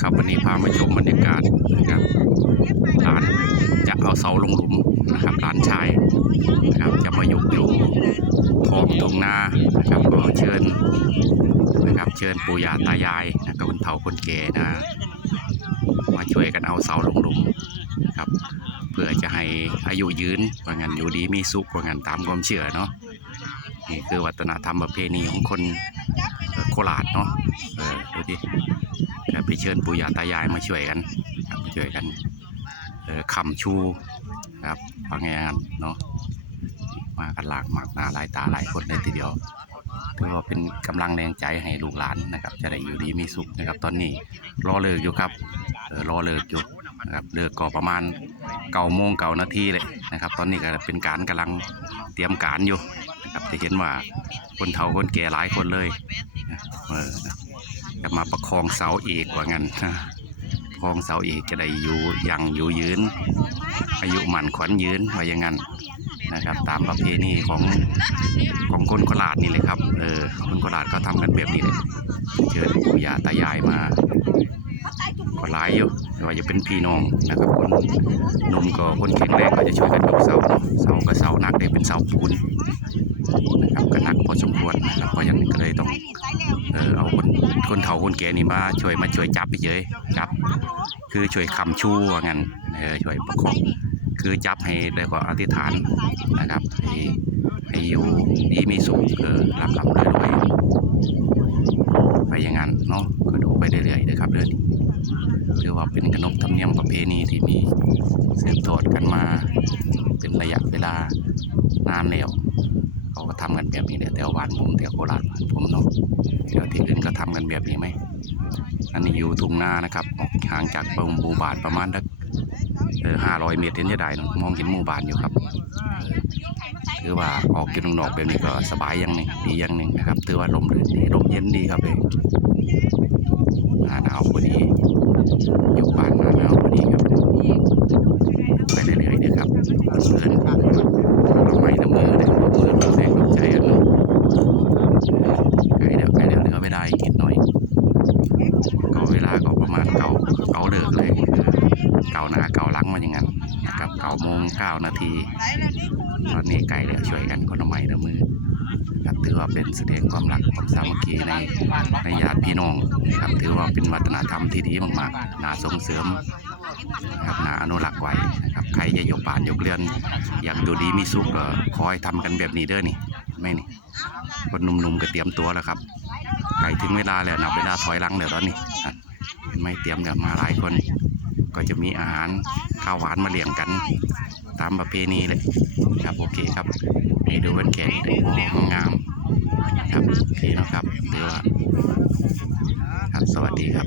ครับวันนี้พามาชมบรรยากาศนะครับร้านจะเอาเสาลงหลุมนะครับร้านชายนะครับจะมายุกอยู่ทองตรงหน้านะครับก็เชิญนะครับเชิญปู่ย่าตายายนะครับคนเฒ่าคนแก่นะ มาช่วยกันเอาเสาลงหลุมนะครับเพื่อจะให้อายุยืนว่างั้นอยู่ดีมีสุขว่างั้นตามความเชื่อเนาะนี่คือวัฒนธรรมประเพณีของคนโคราชเนาะเออดูดิ ไปเชิญปู่ย่าตายายมาช่วยกันครับมาช่วยกันเออคำชูครับฟังงานเนาะมากันหลากมากหนาหลายตาหลายคนเลยทีเดียวถือว่าเป็นกำลังแรงใจให้ลูกหลานนะครับ จะได้อยู่ดีมีสุขนะครับ ตอนนี้รอเลิกอยู่ครับรอเลิกอยู่นะครับเลิกก็ประมาณเก้าโมงเก้านาทีเลยนะครับ ตอนนี้ก็เป็นการกำลังเตรียมการอยู่นะครับจะเห็นว่าคนเฒ่าคนแก่หลายคนเลยเออ จะมาประคองเสาเอกว่างั้นนะประคองเสาเอกจะได้อยู่ยังอยู่ยืน อายุหมันขวัญยืนว่าอย่างนั้นนะครับ ตามประเพณีของของคนโคราชนี่เลยครับเออคนโคราชเขาทำกันแบบนี้เลยเชิญปู่ย่าตายายมาก็หลายอยู่ไม่ว่าจะเป็นพี่น้องนะครับคนนุ่มก็คนแข็งแรงก็จะช่วยกันยกเสาเนาะเสาก็เสาหนักได้เป็นเสาปูน นะครับก็หนักพอสมควรนะครับเพราะอย่างนี้ก็เลยต้องเออเอาคนคนเฒ่าคนแก่นี่มาช่วยมาช่วยจับไปเฉยจับ คือช่วยคำชูว่างั้นเออช่วยประคองคือจับให้แล้วก็อธิษฐานนะครับให้ให้อยู่ดีมีสุขเออลำลำรวยรวยไปอย่างนั้นเนาะก็ดูไปเรื่อยๆนะครับเรื่องนี้ถือว่าเป็นขนบธรรมเนียมประเพณีที่มีสืบทอดกันมา เป็นระยะเวลานานแล้ว เขาก็ทำกันแบบนี้เนี่ยแถวบ้านผมแถวโคราชบ้านผมเนาะแถวที่อื่นก็ทำกันแบบนี้ไหมอันนี้อยู่ทุ่งนานะครับออกห่างจากหมู่บ้านประมาณสักห้าร้อยเมตรเห็นจะได้นะมองเห็นหมู่บ้านอยู่ครับถือว่าออกกินนอกแบบนี้ก็สบายอย่างหนึงดีอย่างหนึ่งนะครับถือว่าลมรื่นดีลมเย็นดีครับเลยหน้าหนาวพอดีอยู่บ้านหน้าหนาวพอดีครับไปเรื่อยๆเลยครับเพื่อนๆาโมงเก้านาทีตอนนี้ใกล้แล้วช่วยกันคนละไม้ละมือนะครับถือว่าเป็นแสดงความรักความสามัคคีในในญาติพี่น้องนะครับถือว่าเป็นวัฒนธรรมที่ดีมากๆน่าส่งเสริมนะครับน่าอนุรักษ์ไว้นะครับใครจะยกบ้านยกเรือน อยากดูดีมีสุขก็คอยทำกันแบบนี้เด้อนี่ไม่นี่คนหนุ่มๆก็เตรียมตัวแล้วครับใกล้ถึงเวลาแล้วนับเวลาถอยหลังแล้วตอนนี้ครับเห็นไหมเตรียมกันมาหลายคน ก็จะมีอาหารข้าวหวานมาเลี้ยงกัน ตามประเพณีเลยครับโอเคครับให้ดูกันแข็งดูงามครับโอเคนะครับเดี๋ยวครับสวัสดีครับ